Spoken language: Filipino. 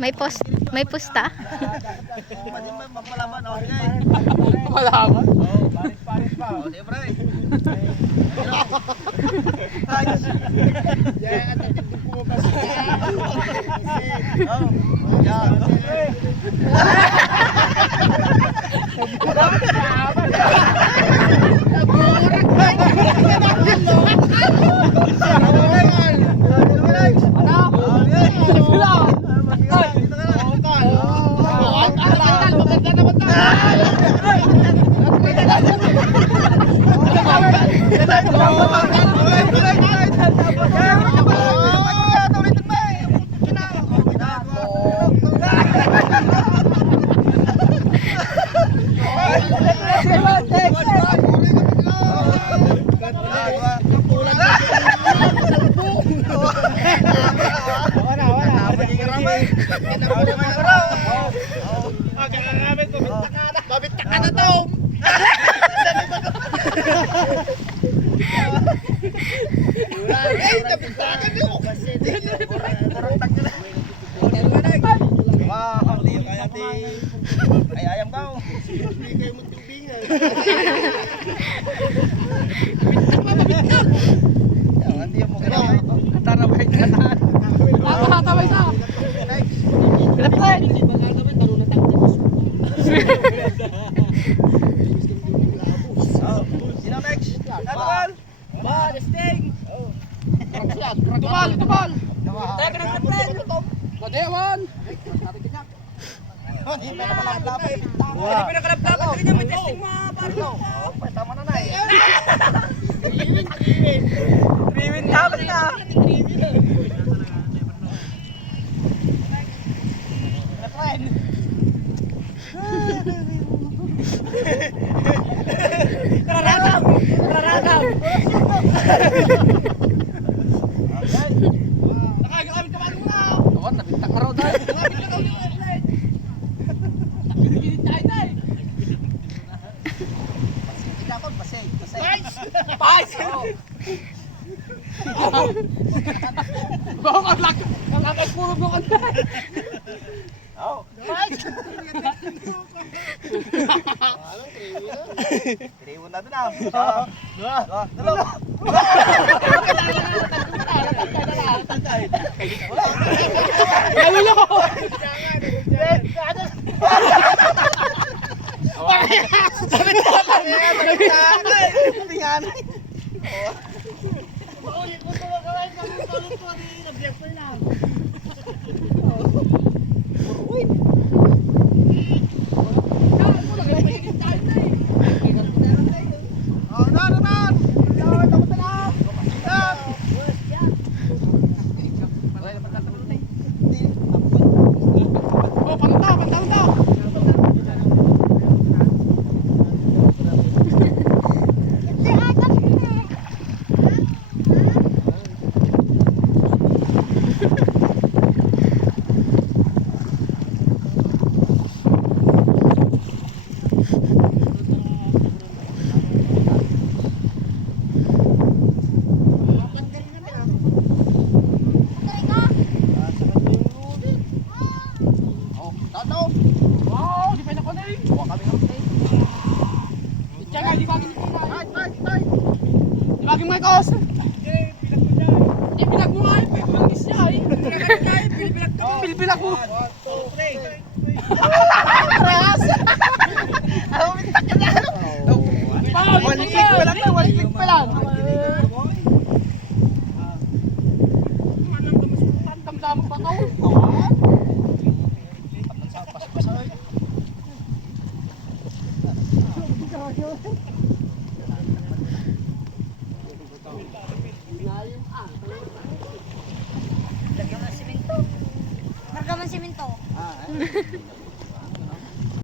May pusta? Pwede mo magmalaman ako sige. Malaman? Oo, parit-parit pa. O, siyempre. Ayos. Yan, at atin doon pumapasok na. Oo. Yan. Babit ka na to! Ay, nabitagan nyo! Wow, hindi kaya di ay ayam daw. Hindi kayo magtubingan. Hindi mo kinamay. Taraway ka na. Taway na. Sino next? Tawal. Tubal! Madewan. Hindi pa nakalap-lapan. Hindi pa nakalap-lapan ka niya, may testing mo paro. Oo, tama na na eh. Riwin dapat na. Kararagaw! Kararagaw! Nakagagamit ka ba mo na? Kawan, nabintak ka raw dahil. Pais! Bawang ang laki! Ang laki puro mo kanta! Oo. Tiriwan natin ah. Dua. Dalawa. Galilo! Oh, panta! Wow, di pa na ko na eh. Buwa kami ng play. Tsaka, di bagay ni Pinay. Di bagay mo ikos. Pilag mo nga eh. Pilagis niya eh. Pilpilag mo. Parehas. One click pa lang na, one click pa lang. Damdam pa ka. Sa paspas ay.